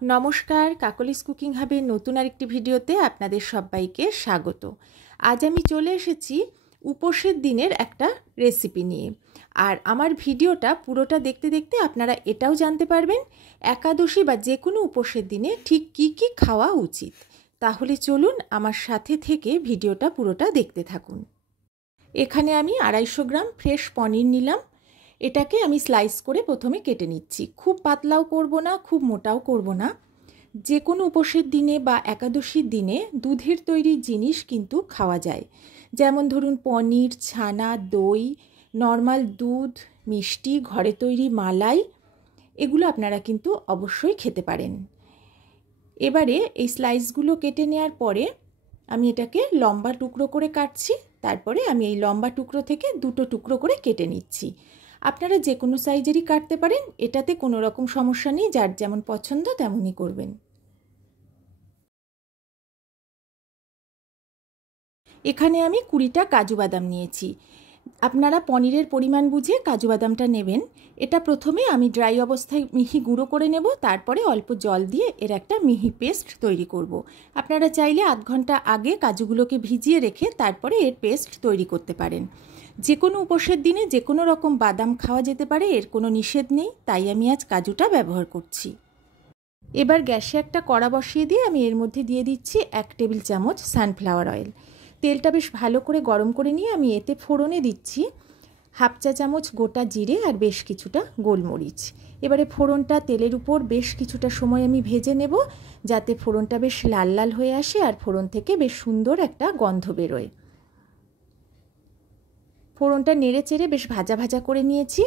নমস্কার, কাকলিস কুকিং হাবের নতুন আরেকটি ভিডিওতে আপনাদের সবাইকে স্বাগত। আজ আমি চলে এসেছি উপোসের দিনের একটা রেসিপি নিয়ে। আর আমার ভিডিওটা পুরোটা দেখতে দেখতে আপনারা এটাও জানতে পারবেন একাদশী বা যে কোনো উপোসের দিনে ঠিক কী কী খাওয়া উচিত। তাহলে চলুন আমার সাথে থেকে ভিডিওটা পুরোটা দেখতে থাকুন। এখানে আমি 250 গ্রাম ফ্রেশ পনির নিলাম। এটাকে আমি স্লাইস করে প্রথমে কেটে নিচ্ছি। খুব পাতলাও করব না, খুব মোটাও করব না। যে কোনো উপোসের দিনে বা একাদশীর দিনে দুধের তৈরি জিনিস কিন্তু খাওয়া যায়। যেমন ধরুন পনির, ছানা, দই, নর্মাল দুধ, মিষ্টি, ঘরে তৈরি মালাই, এগুলো আপনারা কিন্তু অবশ্যই খেতে পারেন। এবারে এই স্লাইসগুলো কেটে নেওয়ার পরে আমি এটাকে লম্বা টুকরো করে কাটছি। তারপরে আমি এই লম্বা টুকরো থেকে দুটো টুকরো করে কেটে নিচ্ছি। আপনারা যে কোনো সাইজেরই কাটতে পারেন, এটাতে কোনো রকম সমস্যা নেই, যার যেমন পছন্দ তেমনই করবেন। এখানে আমি 20টা কাজু বাদাম নিয়েছি। আপনারা পনিরের পরিমাণ বুঝে কাজু বাদামটা নেবেন। এটা প্রথমে আমি ড্রাই অবস্থায় মিহি গুঁড়ো করে নেব, তারপরে অল্প জল দিয়ে এর একটা মিহি পেস্ট তৈরি করব। আপনারা চাইলে আধ ঘন্টা আগে কাজুগুলোকে ভিজিয়ে রেখে তারপরে এর পেস্ট তৈরি করতে পারেন। যে কোনো উপোসের দিনে যে কোনো রকম বাদাম খাওয়া যেতে পারে, এর কোনো নিষেধ নেই, তাই আমি আজ কাজুটা ব্যবহার করছি। এবার গ্যাসে একটা কড়া বসিয়ে দিয়ে আমি এর মধ্যে দিয়ে দিচ্ছি 1 টেবিল চামচ সানফ্লাওয়ার অয়েল। তেলটা বেশ ভালো করে গরম করে নিয়ে আমি এতে ফোড়নে দিচ্ছি 1/2 চা চামচ গোটা জিরে আর বেশ কিছুটা গোলমরিচ। এবারে ফোড়নটা তেলের উপর বেশ কিছুটা সময় আমি ভেজে নেব, যাতে ফোড়নটা বেশ লাল লাল হয়ে আসে আর ফোড়ন থেকে বেশ সুন্দর একটা গন্ধ বেরোয়। ফোড়নটা নেড়ে চেড়ে বেশ ভাজা ভাজা করে নিয়েছি।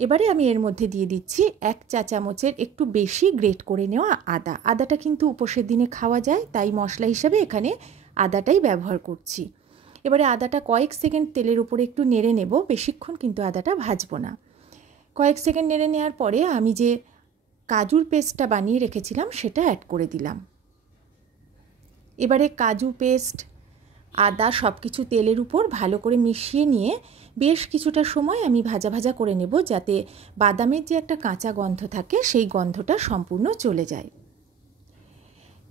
এবারে আমি এর মধ্যে দিয়ে দিচ্ছি 1 চা চামচের একটু বেশি গ্রেট করে নেওয়া আদা। আদাটা কিন্তু উপোসের দিনে খাওয়া যায়, তাই মশলা হিসেবে এখানে আদাটাই ব্যবহার করছি। এবারে আদাটা কয়েক সেকেন্ড তেলের উপরে একটু নেড়ে নেব, বেশিক্ষণ কিন্তু আদাটা ভাজবো না। কয়েক সেকেন্ড নেড়ে নেওয়ার পরে আমি যে কাজুর পেস্টটা বানিয়ে রেখেছিলাম সেটা অ্যাড করে দিলাম। এবারে কাজু পেস্ট, আদা সব কিছু তেলের উপর ভালো করে মিশিয়ে নিয়ে বেশ কিছুটা সময় আমি ভাজা ভাজা করে নেব, যাতে বাদামের যে একটা কাঁচা গন্ধ থাকে সেই গন্ধটা সম্পূর্ণ চলে যায়।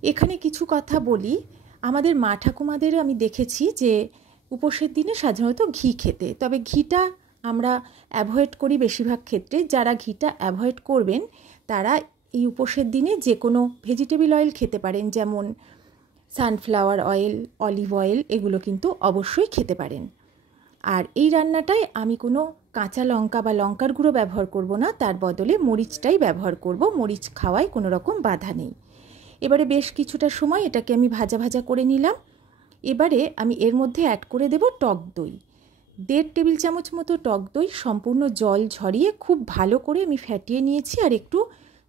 এখানে কিছু কথা বলি। আমাদের মা ঠাকুমাদের আমি দেখেছি যে উপোসের দিনে সাধারণত ঘি খেতে, তবে ঘিটা আমরা অ্যাভয়েড করি বেশিরভাগ ক্ষেত্রে। যারা ঘিটা অ্যাভয়েড করবেন তারা এই উপোসের দিনে যে কোনো ভেজিটেবল অয়েল খেতে পারেন, যেমন সানফ্লাওয়ার অয়েল, অলিভ অয়েল, এগুলো কিন্তু অবশ্যই খেতে পারেন। আর এই রান্নাটায় আমি কোনো কাঁচা লঙ্কা বা লঙ্কার গুঁড়ো ব্যবহার করব না, তার বদলে মরিচটাই ব্যবহার করব। মরিচ খাওয়ায় কোনো রকম বাধা নেই। এবারে বেশ কিছুটা সময় এটাকে আমি ভাজা ভাজা করে নিলাম। এবারে আমি এর মধ্যে অ্যাড করে দেব টক দই। 1.5 টেবিল চামচ মতো টক দই সম্পূর্ণ জল ঝরিয়ে খুব ভালো করে আমি ফ্যাটিয়ে নিয়েছি, আর একটু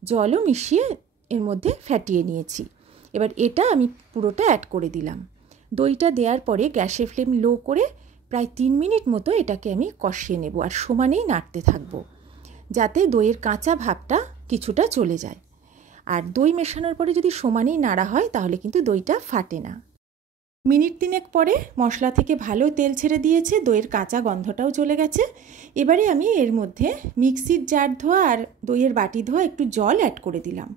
জলও মিশিয়ে এর মধ্যে ফ্যাটিয়ে নিয়েছি। এবার এটা আমি পুরোটা অ্যাড করে দিলাম। দইটা দেওয়ার পরে গ্যাসের ফ্লেম লো করে প্রায় 3 মিনিট মতো এটাকে আমি কষিয়ে নেব, আর সমানেই নাড়তে থাকবো, যাতে দইয়ের কাঁচা ভাবটা কিছুটা চলে যায়। আর দই মেশানোর পরে যদি সমানেই নাড়া হয় তাহলে কিন্তু দইটা ফাটে না। মিনিট 3 পরে মশলা থেকে ভালো তেল ছেড়ে দিয়েছে, দইয়ের কাঁচা গন্ধটাও চলে গেছে। এবারে আমি এর মধ্যে মিক্সির জার ধোয়া আর দইয়ের বাটি ধোয়া একটু জল অ্যাড করে দিলাম।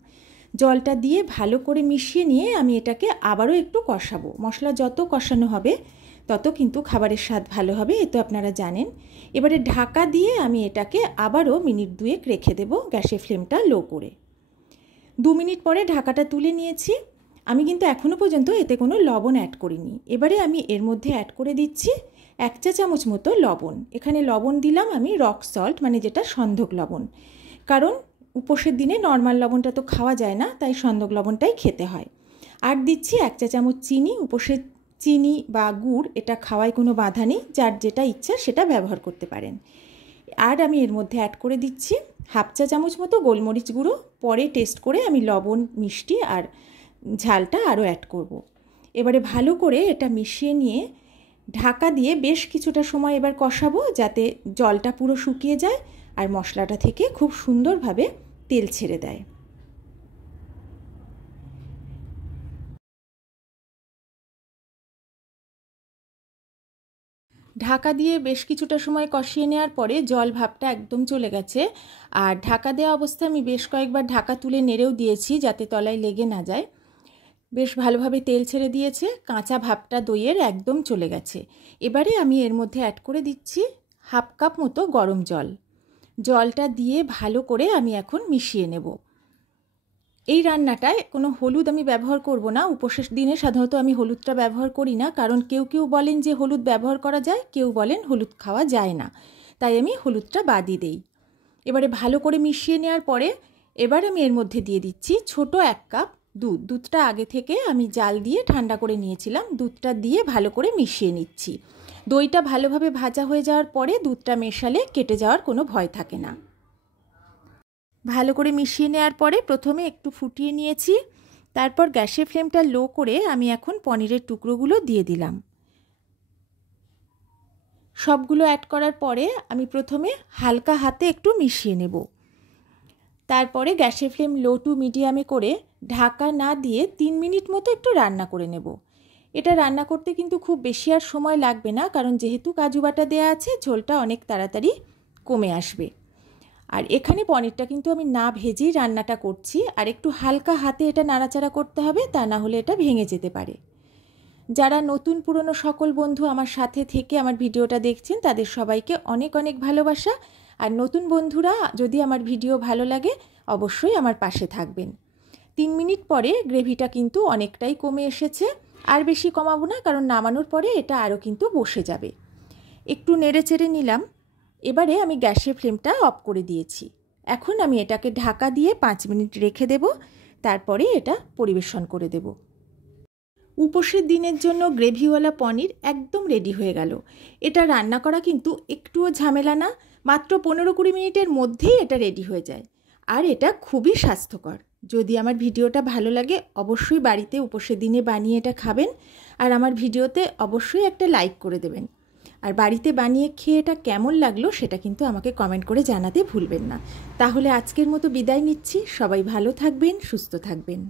জলটা দিয়ে ভালো করে মিশিয়ে নিয়ে আমি এটাকে আবারও একটু কষাবো। মশলা যত কষানো হবে তত কিন্তু খাবারের স্বাদ ভালো হবে, এ তো আপনারা জানেন। এবারে ঢাকা দিয়ে আমি এটাকে আবারও মিনিট 2 রেখে দেবো, গ্যাসের ফ্লেমটা লো করে। 2 মিনিট পরে ঢাকাটা তুলে নিয়েছি। আমি কিন্তু এখনও পর্যন্ত এতে কোনো লবণ অ্যাড করিনি। এবারে আমি এর মধ্যে অ্যাড করে দিচ্ছি 1 চা চামচ মতো লবণ। এখানে লবণ দিলাম আমি রক সল্ট, মানে যেটা সন্ধক লবণ, কারণ উপোসের দিনে নর্মাল লবণটা তো খাওয়া যায় না, তাই সন্ধক লবণটাই খেতে হয়। আর দিচ্ছি 1 চা চামচ চিনি। উপোসের চিনি বা গুড় এটা খাওয়ায় কোনো বাধা নেই, যার যেটা ইচ্ছা সেটা ব্যবহার করতে পারেন। আর আমি এর মধ্যে অ্যাড করে দিচ্ছি 1/2 চা চামচ মতো গোলমরিচ গুঁড়ো। পরে টেস্ট করে আমি লবণ, মিষ্টি আর ঝালটা আরও অ্যাড করব। এবারে ভালো করে এটা মিশিয়ে নিয়ে ঢাকা দিয়ে বেশ কিছুটা সময় এবার কষাবো, যাতে জলটা পুরো শুকিয়ে যায় আর মশলাটা থেকে খুব সুন্দরভাবে তেল ছেড়ে দেয়। ঢাকা দিয়ে বেশ কিছুটা সময় কষিয়ে নেওয়ার পরে জল ভাবটা একদম চলে গেছে। আর ঢাকা দেওয়া অবস্থায় আমি বেশ কয়েকবার ঢাকা তুলে নেড়েও দিয়েছি যাতে তলায় লেগে না যায়। বেশ ভালোভাবে তেল ছেড়ে দিয়েছে, কাঁচা ভাবটা দইয়ের একদম চলে গেছে। এবারে আমি এর মধ্যে অ্যাড করে দিচ্ছি 1/2 কাপ মতো গরম জল। জলটা দিয়ে ভালো করে আমি এখন মিশিয়ে নেব। এই রান্নাটায় কোনো হলুদ আমি ব্যবহার করব না। উপোসের দিনে সাধারণত আমি হলুদটা ব্যবহার করি না, কারণ কেউ কেউ বলেন যে হলুদ ব্যবহার করা যায়, কেউ বলেন হলুদ খাওয়া যায় না, তাই আমি হলুদটা বাদই দেই। এবারে ভালো করে মিশিয়ে নেওয়ার পরে এবার আমি এর মধ্যে দিয়ে দিচ্ছি ছোট 1 কাপ দুধ। দুধটা আগে থেকে আমি জাল দিয়ে ঠান্ডা করে নিয়েছিলাম। দুধটা দিয়ে ভালো করে মিশিয়ে নিচ্ছি। দইটা ভালোভাবে ভাজা হয়ে যাওয়ার পরে দুধটা মেশালে কেটে যাওয়ার কোনো ভয় থাকে না। ভালো করে মিশিয়ে নেওয়ার পরে প্রথমে একটু ফুটিয়ে নিয়েছি, তারপর গ্যাসের ফ্লেমটা লো করে আমি এখন পনিরের টুকরোগুলো দিয়ে দিলাম। সবগুলো অ্যাড করার পরে আমি প্রথমে হালকা হাতে একটু মিশিয়ে নেব। তারপরে গ্যাসের ফ্লেম লো টু মিডিয়ামে করে ঢাকা না দিয়ে 3 মিনিট মতো একটু রান্না করে নেব। এটা রান্না করতে কিন্তু খুব বেশি আর সময় লাগবে না, কারণ যেহেতু কাজু বাটা দেওয়া আছে ঝোলটা অনেক তাড়াতাড়ি কমে আসবে। আর এখানে পনিরটা কিন্তু আমি না ভেজেই রান্নাটা করছি, আর একটু হালকা হাতে এটা নাড়াচাড়া করতে হবে, তা না হলে এটা ভেঙে যেতে পারে। যারা নতুন পুরনো সকল বন্ধু আমার সাথে থেকে আমার ভিডিওটা দেখছেন তাদের সবাইকে অনেক অনেক ভালোবাসা। আর নতুন বন্ধুরা যদি আমার ভিডিও ভালো লাগে অবশ্যই আমার পাশে থাকবেন। 3 মিনিট পরে গ্রেভিটা কিন্তু অনেকটাই কমে এসেছে। আর বেশি কমাবো না, কারণ নামানোর পরে এটা আরও কিন্তু বসে যাবে। একটু নেড়ে চেড়ে নিলাম। এবারে আমি গ্যাসের ফ্লেমটা অফ করে দিয়েছি। এখন আমি এটাকে ঢাকা দিয়ে 5 মিনিট রেখে দেব, তারপরে এটা পরিবেশন করে দেব। উপোসের দিনের জন্য গ্রেভিওয়ালা পনির একদম রেডি হয়ে গেল। এটা রান্না করা কিন্তু একটুও ঝামেলা না, মাত্র 15-20 মিনিটের মধ্যেই এটা রেডি হয়ে যায়। আর এটা খুবই স্বাস্থ্যকর। যদি আমার ভিডিওটা ভালো লাগে অবশ্যই বাড়িতে উপোসের দিনে বানিয়ে এটা খাবেন, আর আমার ভিডিওতে অবশ্যই একটা লাইক করে দেবেন। আর বাড়িতে বানিয়ে খেয়ে এটা কেমন লাগলো সেটা কিন্তু আমাকে কমেন্ট করে জানাতে ভুলবেন না। তাহলে আজকের মতো বিদায় নিচ্ছি। সবাই ভালো থাকবেন, সুস্থ থাকবেন।